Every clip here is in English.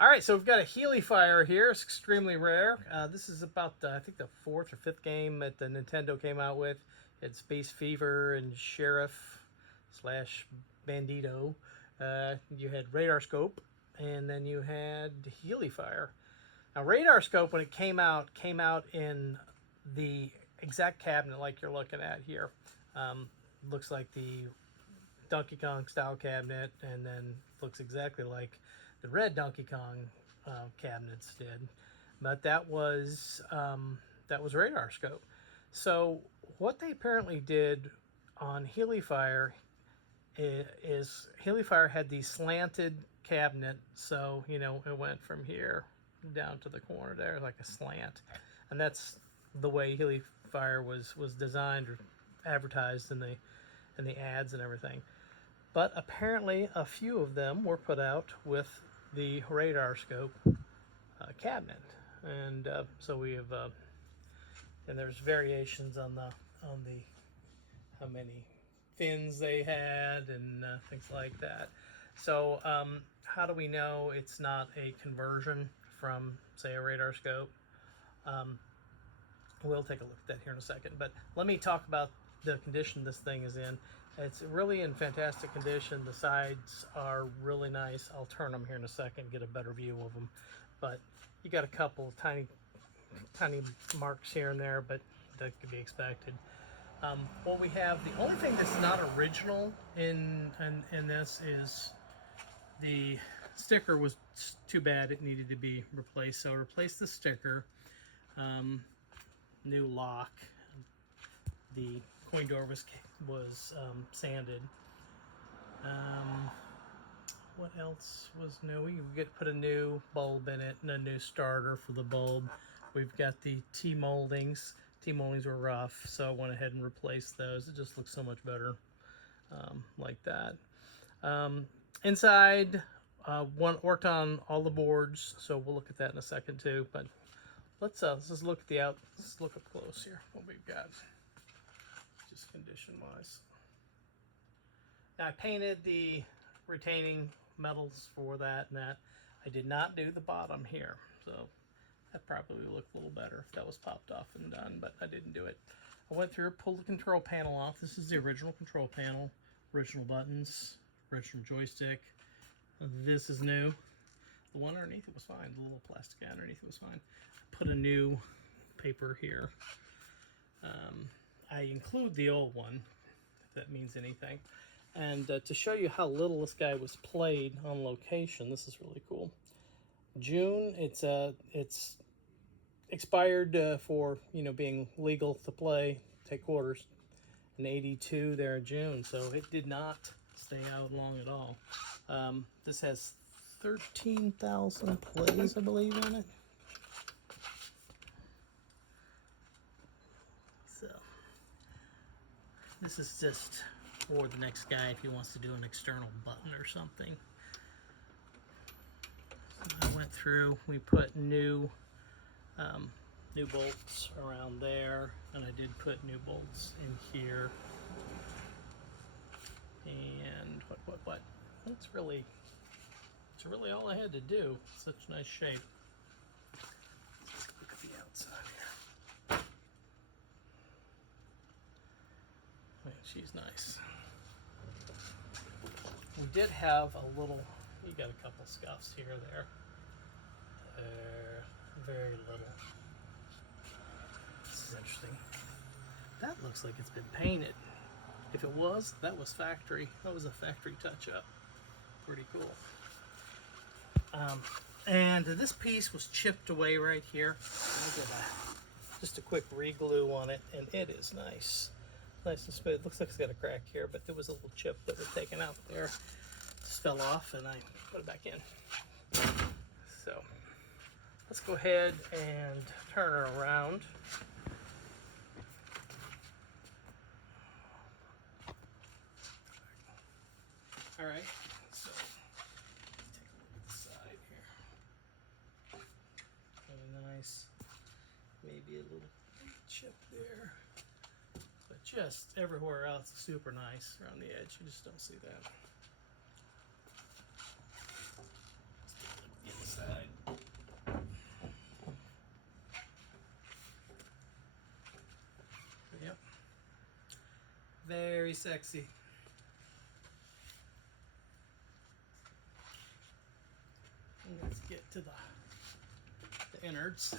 All right, so we've got a Helifire here. It's extremely rare. This is about, I think, the fourth or fifth game that the Nintendo came out with. It's Space Fever and Sheriff slash Bandito. You had Radar Scope, and then you had Helifire. Now, Radar Scope, when it came out in the exact cabinet like you're looking at here. Looks like the Donkey Kong style cabinet, and then looks exactly like the red Donkey Kong cabinets did, but that was Radar Scope. So what they apparently did on Helifire is Helifire had the slanted cabinet, so it went from here down to the corner there like a slant, and that's the way Helifire was designed or advertised in the ads and everything. But apparently a few of them were put out with the Radar Scope cabinet, and so we have and there's variations on the how many fins they had and things like that. So how do we know it's not a conversion from, say, a Radar Scope? We'll take a look at that here in a second, but let me talk about the condition this thing is in. It's really in fantastic condition. The sides are really nice. I'll turn them here in a second, get a better view of them. But you got a couple tiny marks here and there, but that could be expected. What we have, the only thing that's not original in this is the sticker was too bad. It needed to be replaced. So replace the sticker. New lock. The coin door was sanded. What else was new? We put a new bulb in it and a new starter for the bulb. We've got the T-moldings. T-moldings were rough, so I went ahead and replaced those. It just looks so much better like that. Inside, worked on all the boards, so we'll look at that in a second too. But let's just look at let's look up close here. What we've got. Condition wise. Now I painted the retaining metals for that and that. I did not do the bottom here, so that probably would look a little better if that was popped off and done, but I didn't do it. I went through, pulled the control panel off. This is the original control panel, original buttons, original joystick. This is new. The one underneath it was fine. The little plastic guy underneath it was fine. Put a new paper here. I include the old one, if that means anything. And to show you how little this guy was played on location, this is really cool. June, it's expired for being legal to play, take quarters, in '82 there in June, so it did not stay out long at all. This has 13,000 plays, I believe, in it. This is just for the next guy if he wants to do an external button or something. So I went through, we put new bolts around there, and I did put new bolts in here. And what? It's really all I had to do. Such nice shape. Let's look at the outside here. She's nice. We did have a little, you got a couple scuffs here, there. Very little. This is interesting. That looks like it's been painted. If it was, that was factory. That was a factory touch-up. Pretty cool. And this piece was chipped away right here. I did just a quick re-glue on it, and it is nice. Nice and smooth. It looks like it's got a crack here, but there was a little chip that was taken out there. Just fell off, and I put it back in. So let's go ahead and turn her around. All right, so take a look at the side here. Very nice. Maybe a little chip there. But just everywhere else, super nice around the edge. You just don't see that. Let's take a look at the inside. very sexy. Let's get to the innards.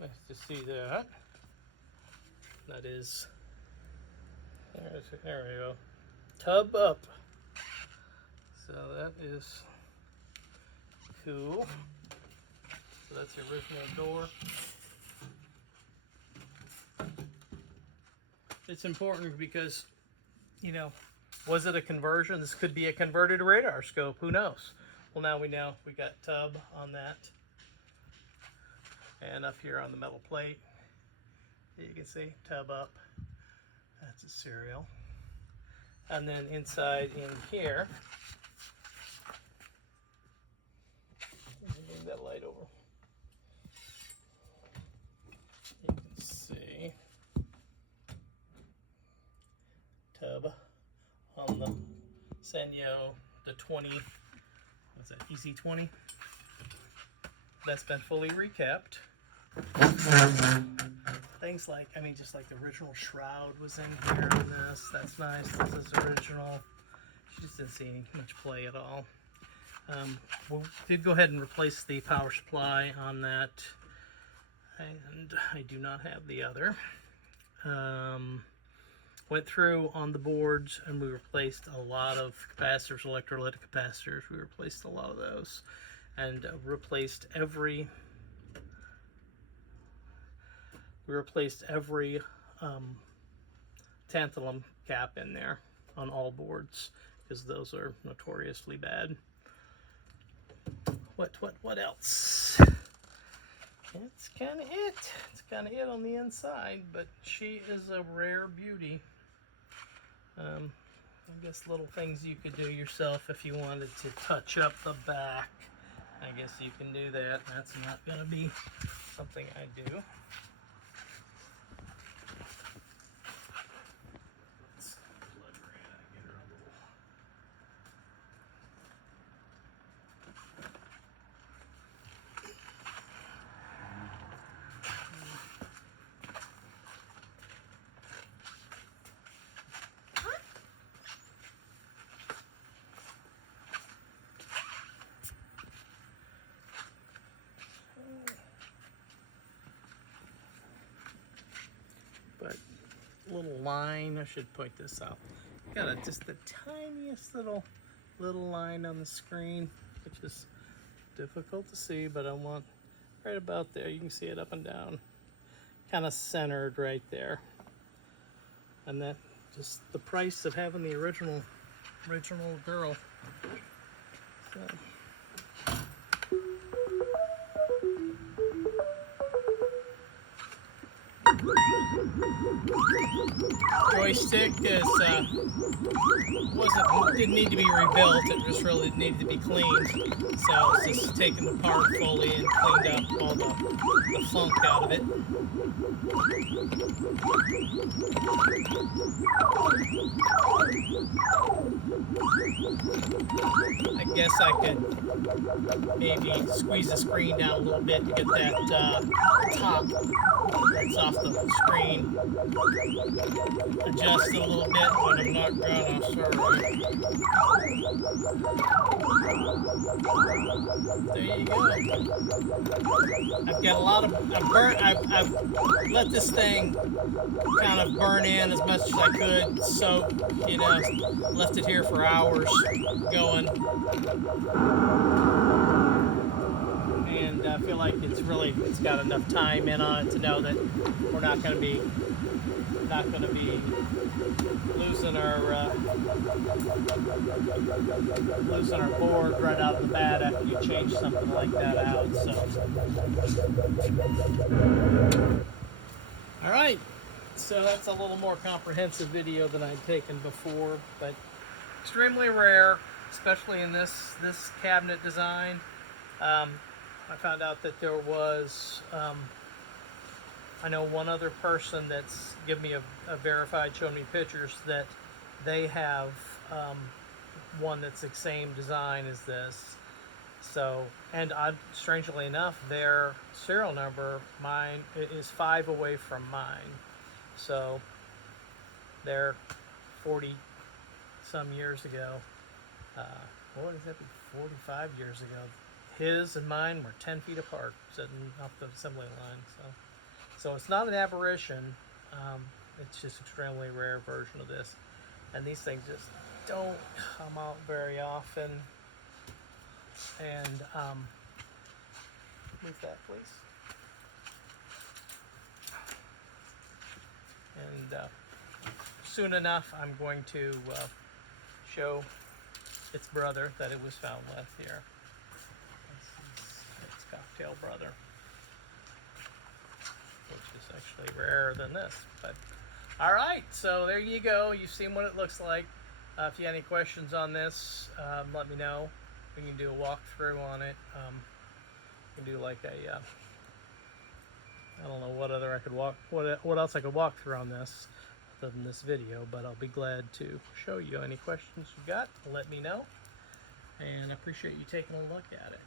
Nice to see that. That is, there we go. Tub up. So that is cool. So that's the original door. It's important because, you know, was it a conversion? This could be a converted radar scope. Who knows? Well, now we know. We got tub on that. And up here on the metal plate, you can see tub up. That's a serial. And then inside in here, move that light over. You can see tub on the Senyo, the 20, what's that, EC20? That's been fully recapped. Things like, I mean, just like the original shroud was in here on this. That's nice. This is original. She just didn't see much play at all. We did go ahead and replace the power supply on that, and I do not have the other. Went through on the boards and we replaced a lot of capacitors, electrolytic capacitors. We replaced a lot of those, and replaced every tantalum cap in there on all boards, because those are notoriously bad. What else? It's kind of it. It's kind of it on the inside, but she is a rare beauty. I guess little things you could do yourself if you wanted to touch up the back. I guess you can do that. That's not going to be something I do. But little line, I should point this out. Got just the tiniest little line on the screen, which is difficult to see, but I want right about there. You can see it up and down, kind of centered right there. And that just the price of having the original girl. So. Joystick is didn't need to be rebuilt. It just really needed to be cleaned. So it's just taken apart fully and cleaned up all the funk out of it. I guess I could maybe squeeze the screen down a little bit to get that top that's off the screen adjusted a little bit, but I'm not gonna, sorry. There you go. I've got a lot of, I've let this thing kind of burn in as much as I could, so, you know, left it here for hours going. And I feel like it's got enough time in on it to know that we're not going to be losing our board right out of the bat after you change something like that out. So, all right. So that's a little more comprehensive video than I'd taken before, but extremely rare, especially in this cabinet design. I found out that there was, I know one other person that's given me a verified, showed me pictures that they have one that's the same design as this. So, and strangely enough, their serial number, mine, is 5 away from mine. So, they're 40 some years ago. What does that be? 45 years ago. His and mine were 10 feet apart, sitting off the assembly line. So it's not an aberration. It's just extremely rare version of this, and these things just don't come out very often. And move that, please. And soon enough, I'm going to show its brother that it was found with here. Its cocktail brother, which is actually rarer than this. But all right, so there you go. You've seen what it looks like. If you have any questions on this, let me know. We can do a walkthrough on it. We can do like a I don't know what other I could what else I could walk through on this other than this video, but I'll be glad to show you any questions you got. Let me know, and I appreciate you taking a look at it.